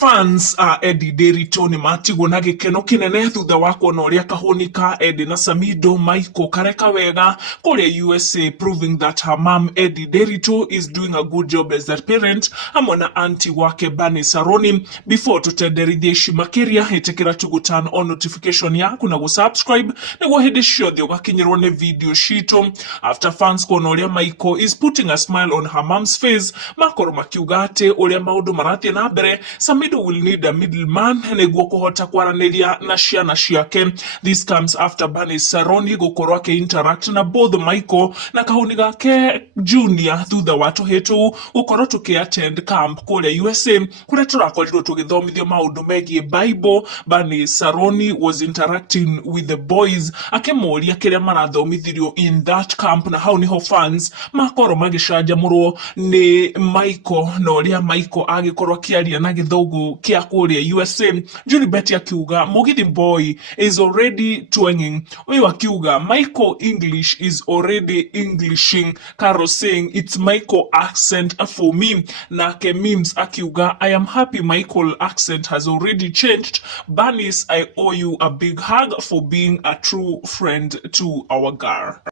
Fans a Edday ni matigwo na gikeno kinene thutha wa kuona uria kahuni ka Edday na Samido Michael kareka wega kuria USA, proving that her mom Edday is doing a good job as a parent hamwe na auntie wake Bani Saroni. Before tutenderithie shimakiria itikira to turn on notification yaku na subscribe niguo hindi ciothe ugakinyirwo ni video citu. After fans kuona uria Michael is putting a smile on her mom's face, makoro makiuga ati uria maundu marathie na mbere, Samido will need a middleman niguo kuhota kwaraniria na ciana ciake. This comes after Bani Saroni gukorwo interact na both Michael na kahuni gake Junior thutha wa tuhitu gukorwo attend camp kuria USA kuria turakorirwo tugithomithio maundu megie Bible. Bani Saroni was interacting with the boys akimuria kiria marathomithirio in that camp, na hau niho fans makorwo magicanjamurwo ni Michael na uria Michael agikorwo akiaria na githogu kia kuria USA. Julibet akiuga Mugithi boy is already twanging. Uyu akiuga Michael English is already Englishing. Carol saying it's Michael accent for me. Nake Mims akiuga I am happy Michael accent has already changed. Banis, I owe you a big hug for being a true friend to our girl.